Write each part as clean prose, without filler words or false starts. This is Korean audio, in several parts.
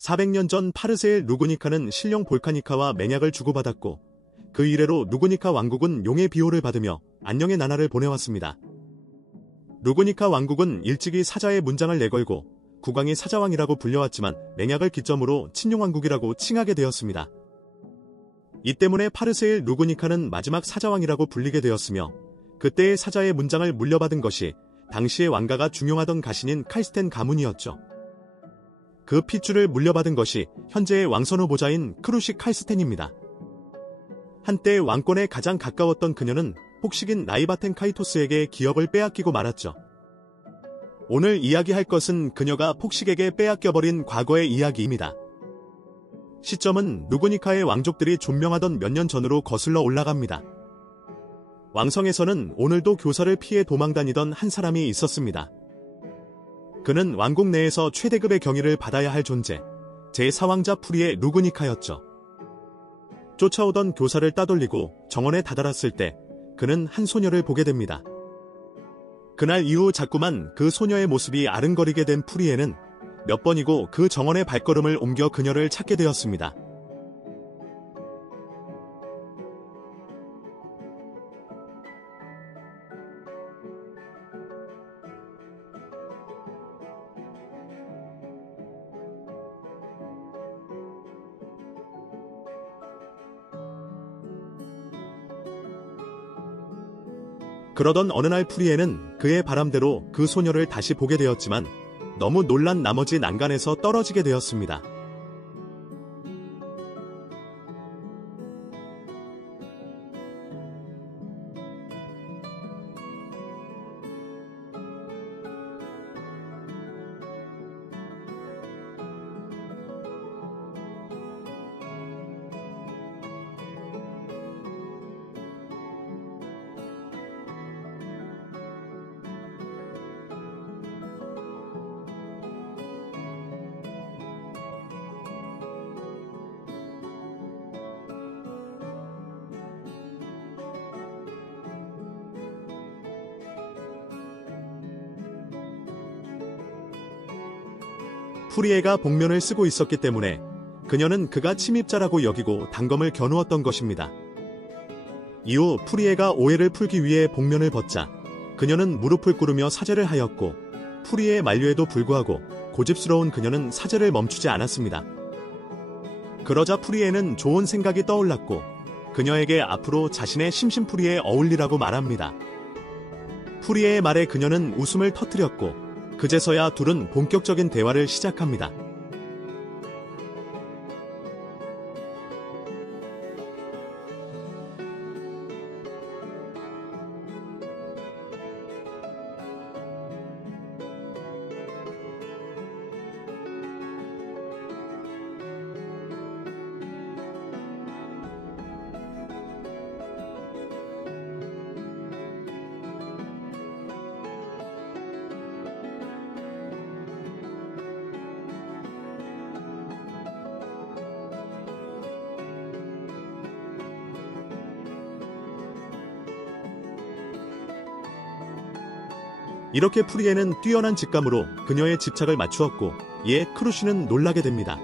400년 전 파르세의 루구니카는 신령 볼카니카와 맹약을 주고받았고 그 이래로 루구니카 왕국은 용의 비호를 받으며 안녕의 나날을 보내왔습니다. 루구니카 왕국은 일찍이 사자의 문장을 내걸고 국왕이 사자왕이라고 불려왔지만 맹약을 기점으로 친룡왕국이라고 칭하게 되었습니다. 이 때문에 파르세의 루구니카는 마지막 사자왕이라고 불리게 되었으며 그때의 사자의 문장을 물려받은 것이 당시의 왕가가 중용하던 가신인 칼스텐 가문이었죠. 그 핏줄을 물려받은 것이 현재의 왕선 후보자인 크루시 칼스텐입니다. 한때 왕권에 가장 가까웠던 그녀는 폭식인 라이바텐 카이토스에게 기업을 빼앗기고 말았죠. 오늘 이야기할 것은 그녀가 폭식에게 빼앗겨버린 과거의 이야기입니다. 시점은 루구니카의 왕족들이 존명하던 몇 년 전으로 거슬러 올라갑니다. 왕성에서는 오늘도 교사를 피해 도망다니던 한 사람이 있었습니다. 그는 왕국 내에서 최대급의 경의를 받아야 할 존재, 제4왕자 프리의 루구니카였죠. 쫓아오던 교사를 따돌리고 정원에 다다랐을 때 그는 한 소녀를 보게 됩니다. 그날 이후 자꾸만 그 소녀의 모습이 아른거리게 된 프리에는 몇 번이고 그 정원의 발걸음을 옮겨 그녀를 찾게 되었습니다. 그러던 어느 날 프리에는 그의 바람대로 그 소녀를 다시 보게 되었지만 너무 놀란 나머지 난간에서 떨어지게 되었습니다. 프리에가 복면을 쓰고 있었기 때문에 그녀는 그가 침입자라고 여기고 단검을 겨누었던 것입니다. 이후 프리에가 오해를 풀기 위해 복면을 벗자 그녀는 무릎을 꿇으며 사죄를 하였고 프리에의 만류에도 불구하고 고집스러운 그녀는 사죄를 멈추지 않았습니다. 그러자 프리에는 좋은 생각이 떠올랐고 그녀에게 앞으로 자신의 심심풀이에 어울리라고 말합니다. 프리에의 말에 그녀는 웃음을 터뜨렸고 그제서야 둘은 본격적인 대화를 시작합니다. 이렇게 프리에는 뛰어난 직감으로 그녀의 집착을 맞추었고 이에 크루시는 놀라게 됩니다.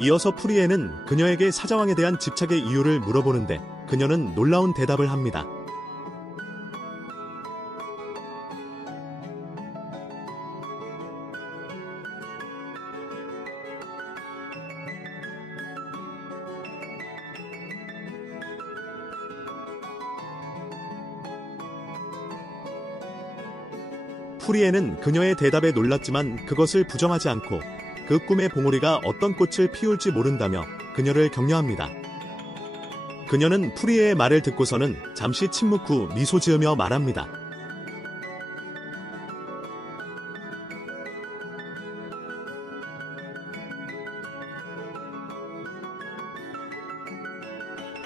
이어서 프리에는 그녀에게 사자왕에 대한 집착의 이유를 물어보는데 그녀는 놀라운 대답을 합니다. 프리에는 그녀의 대답에 놀랐지만 그것을 부정하지 않고 그 꿈의 봉오리가 어떤 꽃을 피울지 모른다며 그녀를 격려합니다. 그녀는 프리에의 말을 듣고서는 잠시 침묵 후 미소 지으며 말합니다.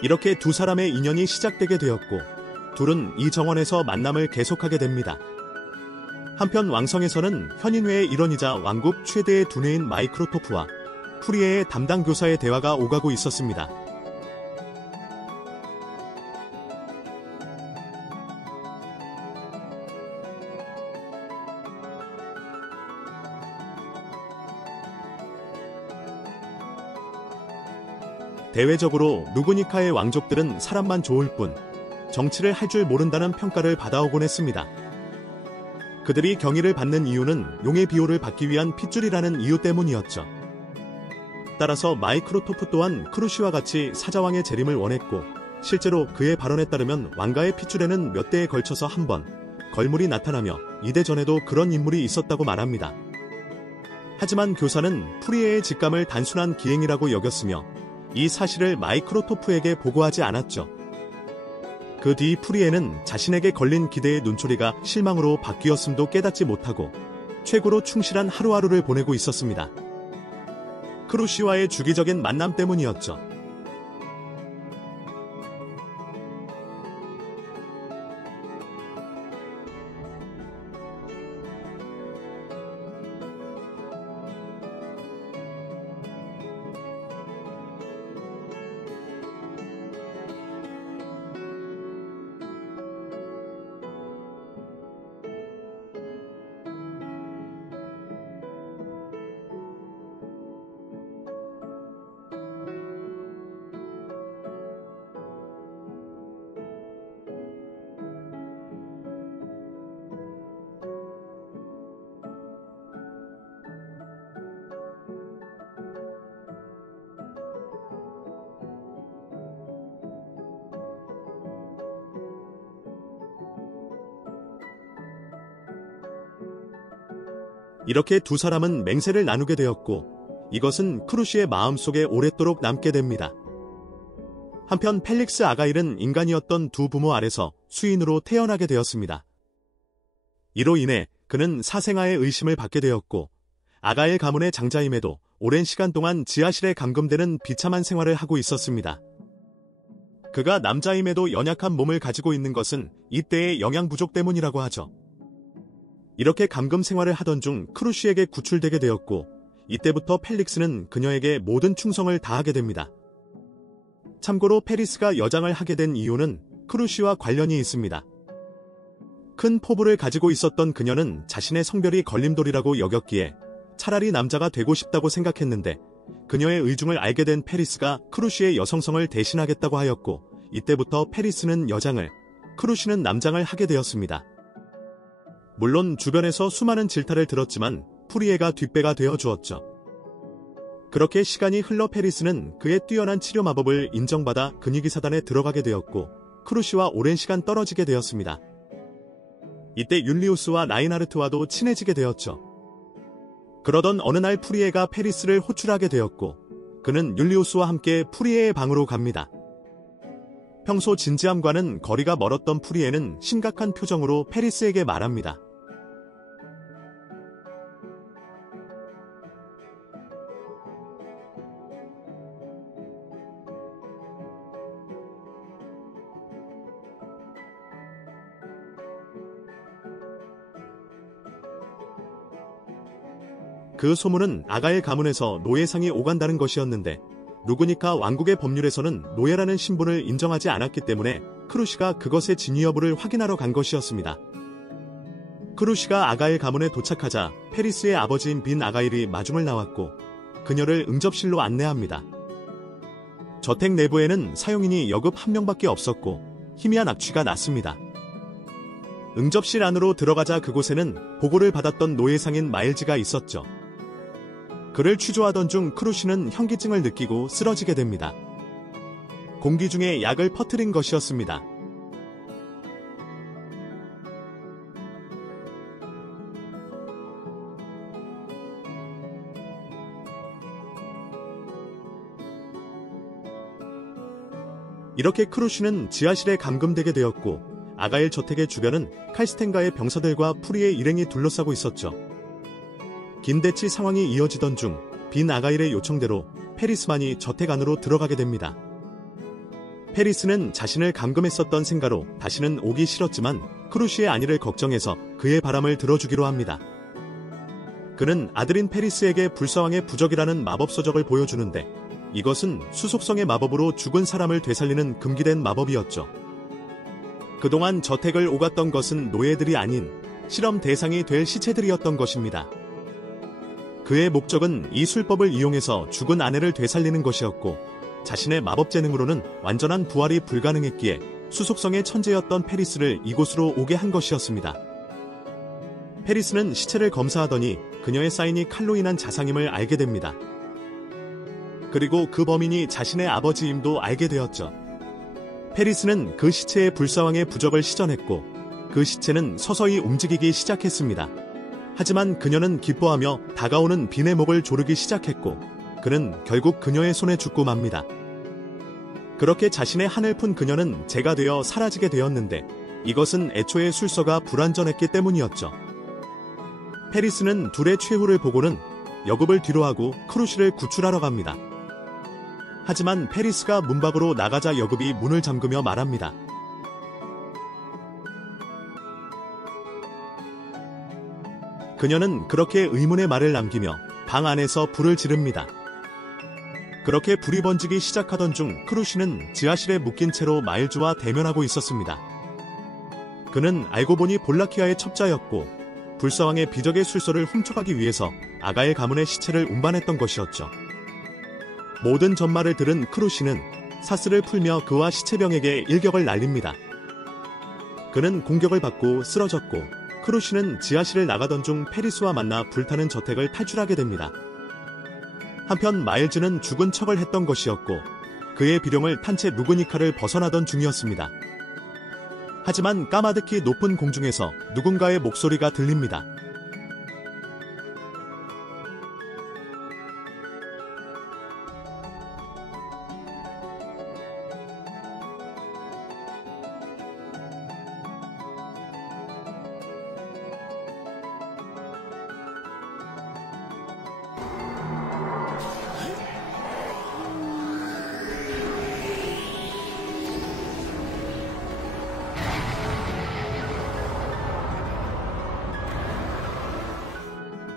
이렇게 두 사람의 인연이 시작되게 되었고 둘은 이 정원에서 만남을 계속하게 됩니다. 한편 왕성에서는 현인회의 일원이자 왕국 최대의 두뇌인 마이크로토프와 프리에의 담당 교사의 대화가 오가고 있었습니다. 대외적으로 루그니카의 왕족들은 사람만 좋을 뿐 정치를 할 줄 모른다는 평가를 받아오곤 했습니다. 그들이 경의를 받는 이유는 용의 비호를 받기 위한 핏줄이라는 이유 때문이었죠. 따라서 마이크로토프 또한 크루시와 같이 사자왕의 재림을 원했고, 실제로 그의 발언에 따르면 왕가의 핏줄에는 몇 대에 걸쳐서 한 번 걸물이 나타나며 이대 전에도 그런 인물이 있었다고 말합니다. 하지만 교사는 프리에의 직감을 단순한 기행이라고 여겼으며 이 사실을 마이크로토프에게 보고하지 않았죠. 그 뒤 프리에는 자신에게 걸린 기대의 눈초리가 실망으로 바뀌었음도 깨닫지 못하고 최고로 충실한 하루하루를 보내고 있었습니다. 크루시와의 주기적인 만남 때문이었죠. 이렇게 두 사람은 맹세를 나누게 되었고, 이것은 크루시의 마음속에 오랫도록 남게 됩니다. 한편 펠릭스 아가일은 인간이었던 두 부모 아래서 수인으로 태어나게 되었습니다. 이로 인해 그는 사생아의 의심을 받게 되었고, 아가일 가문의 장자임에도 오랜 시간 동안 지하실에 감금되는 비참한 생활을 하고 있었습니다. 그가 남자임에도 연약한 몸을 가지고 있는 것은 이때의 영양 부족 때문이라고 하죠. 이렇게 감금 생활을 하던 중 크루시에게 구출되게 되었고, 이때부터 펠릭스는 그녀에게 모든 충성을 다하게 됩니다. 참고로 페리스가 여장을 하게 된 이유는 크루시와 관련이 있습니다. 큰 포부를 가지고 있었던 그녀는 자신의 성별이 걸림돌이라고 여겼기에 차라리 남자가 되고 싶다고 생각했는데, 그녀의 의중을 알게 된 페리스가 크루시의 여성성을 대신하겠다고 하였고, 이때부터 페리스는 여장을, 크루시는 남장을 하게 되었습니다. 물론 주변에서 수많은 질타를 들었지만 프리에가 뒷배가 되어 주었죠. 그렇게 시간이 흘러 페리스는 그의 뛰어난 치료 마법을 인정받아 근위기사단에 들어가게 되었고, 크루시와 오랜 시간 떨어지게 되었습니다. 이때 율리우스와 라인하르트와도 친해지게 되었죠. 그러던 어느 날 프리에가 페리스를 호출하게 되었고, 그는 율리우스와 함께 프리에의 방으로 갑니다. 평소 진지함과는 거리가 멀었던 프리에는 심각한 표정으로 페리스에게 말합니다. 그 소문은 아가일 가문에서 노예상이 오간다는 것이었는데, 루그니카 왕국의 법률에서는 노예라는 신분을 인정하지 않았기 때문에 크루시가 그것의 진위 여부를 확인하러 간 것이었습니다. 크루시가 아가일 가문에 도착하자 페리스의 아버지인 빈 아가일이 마중을 나왔고, 그녀를 응접실로 안내합니다. 저택 내부에는 사용인이 여급 한 명밖에 없었고 희미한 악취가 났습니다. 응접실 안으로 들어가자 그곳에는 보고를 받았던 노예상인 마일즈가 있었죠. 그를 취조하던 중 크루시는 현기증을 느끼고 쓰러지게 됩니다. 공기 중에 약을 퍼뜨린 것이었습니다. 이렇게 크루시는 지하실에 감금되게 되었고, 아가일 저택의 주변은 칼스텐가의 병사들과 프리의 일행이 둘러싸고 있었죠. 긴 대치 상황이 이어지던 중 빈 아가일의 요청대로 페리스만이 저택 안으로 들어가게 됩니다. 페리스는 자신을 감금했었던 생가로 다시는 오기 싫었지만 크루시의 안위를 걱정해서 그의 바람을 들어주기로 합니다. 그는 아들인 페리스에게 불사왕의 부적이라는 마법 서적을 보여주는데, 이것은 수속성의 마법으로 죽은 사람을 되살리는 금기된 마법이었죠. 그동안 저택을 오갔던 것은 노예들이 아닌 실험 대상이 될 시체들이었던 것입니다. 그의 목적은 이 술법을 이용해서 죽은 아내를 되살리는 것이었고, 자신의 마법 재능으로는 완전한 부활이 불가능했기에 수속성의 천재였던 페리스를 이곳으로 오게 한 것이었습니다. 페리스는 시체를 검사하더니 그녀의 사인이 칼로 인한 자상임을 알게 됩니다. 그리고 그 범인이 자신의 아버지임도 알게 되었죠. 페리스는 그 시체의 불사왕의 부적을 시전했고 그 시체는 서서히 움직이기 시작했습니다. 하지만 그녀는 기뻐하며 다가오는 빈의 목을 조르기 시작했고 그는 결국 그녀의 손에 죽고 맙니다. 그렇게 자신의 한을 푼 그녀는 재가 되어 사라지게 되었는데 이것은 애초에 술서가 불완전했기 때문이었죠. 페리스는 둘의 최후를 보고는 여급을 뒤로하고 크루시를 구출하러 갑니다. 하지만 페리스가 문 밖으로 나가자 여급이 문을 잠그며 말합니다. 그녀는 그렇게 의문의 말을 남기며 방 안에서 불을 지릅니다. 그렇게 불이 번지기 시작하던 중 크루시는 지하실에 묶인 채로 마일즈와 대면하고 있었습니다. 그는 알고 보니 볼라키아의 첩자였고 불사왕의 비적의 술서를 훔쳐가기 위해서 아가엘 가문의 시체를 운반했던 것이었죠. 모든 전말을 들은 크루시는 사슬을 풀며 그와 시체병에게 일격을 날립니다. 그는 공격을 받고 쓰러졌고 크루시는 지하실을 나가던 중 페리스와 만나 불타는 저택을 탈출하게 됩니다. 한편 마일즈는 죽은 척을 했던 것이었고 그의 비룡을 탄 채 루그니카를 벗어나던 중이었습니다. 하지만 까마득히 높은 공중에서 누군가의 목소리가 들립니다.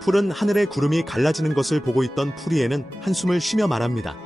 푸른 하늘의 구름이 갈라지는 것을 보고 있던 프리에는 한숨을 쉬며 말합니다.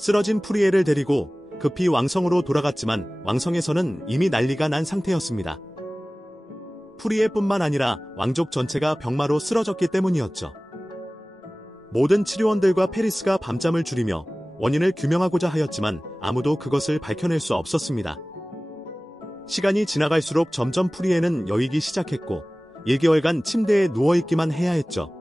쓰러진 프리에를 데리고 급히 왕성으로 돌아갔지만 왕성에서는 이미 난리가 난 상태였습니다. 프리에뿐만 아니라 왕족 전체가 병마로 쓰러졌기 때문이었죠. 모든 치료원들과 페리스가 밤잠을 줄이며 원인을 규명하고자 하였지만 아무도 그것을 밝혀낼 수 없었습니다. 시간이 지나갈수록 점점 프리에는 여이기 시작했고 1개월간 침대에 누워있기만 해야 했죠.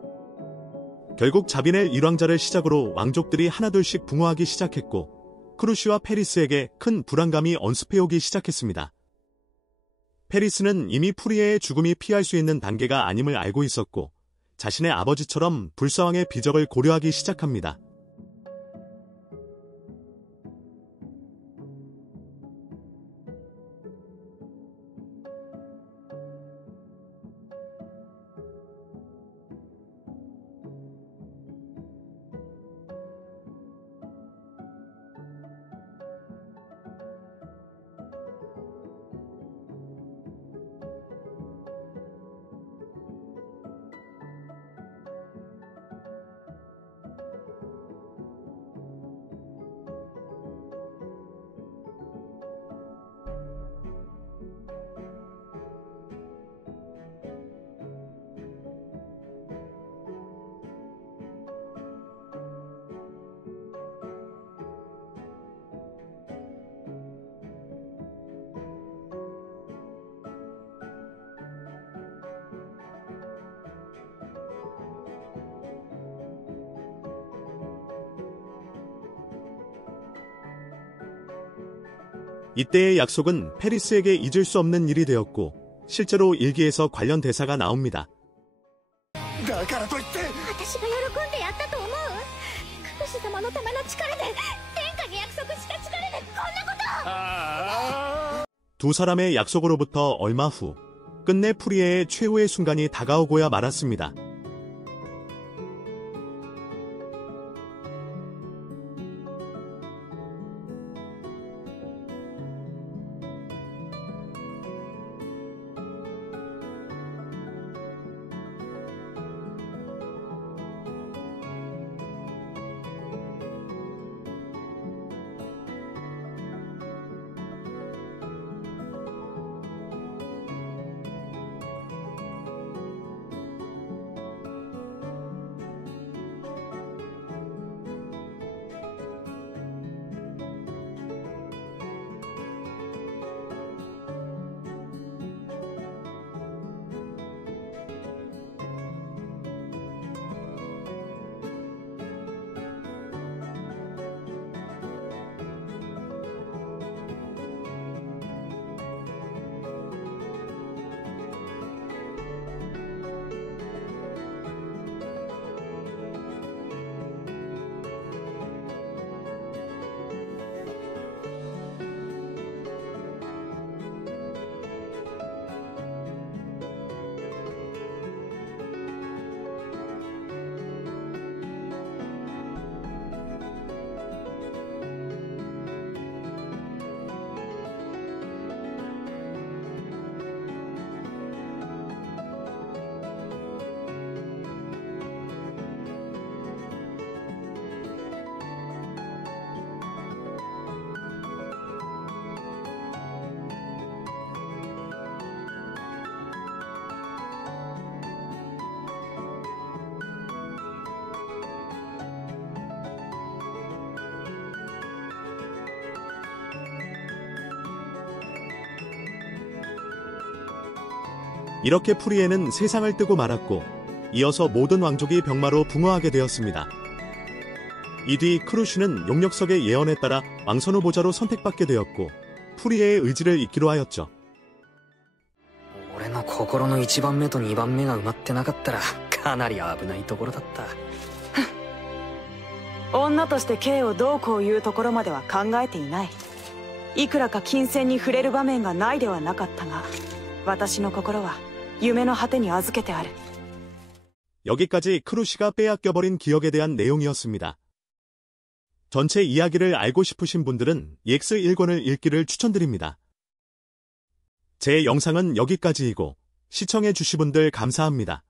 결국 자비넬 일왕자를 시작으로 왕족들이 하나둘씩 붕어하기 시작했고 크루시와 페리스에게 큰 불안감이 언습해오기 시작했습니다. 페리스는 이미 프리에의 죽음이 피할 수 있는 단계가 아님을 알고 있었고 자신의 아버지처럼 불사왕의 비적을 고려하기 시작합니다. 이때의 약속은 페리스에게 잊을 수 없는 일이 되었고 실제로 일기에서 관련 대사가 나옵니다. だからといって、私が喜んでやったと思う。クルシ様のための力で、天下に約束した力でこんなこと。 두 사람의 약속으로부터 얼마 후 끝내 프리에의 최후의 순간이 다가오고야 말았습니다. 이렇게 프리에는 세상을 뜨고 말았고 이어서 모든 왕족이 병마로 붕어하게 되었습니다. 이 뒤 크루슈는 용력석의 예언에 따라 왕선 후보자로 선택받게 되었고 프리에의 의지를 잇기로 하였죠. 俺の心の1番目と2番目が埋まってなかったらかなり危ないところだった。女としてKをどうこう言うところまでは考えていない。いくらか金銭に触れる場面がないではなかったが、私の心は夢の果てに預けてある。 여기까지 크루시가 빼앗겨버린 기억에 대한 내용이었습니다. 전체 이야기를 알고 싶으신 분들은 EX1권을 읽기를 추천드립니다. 제 영상은 여기까지이고 시청해주신 분들 감사합니다.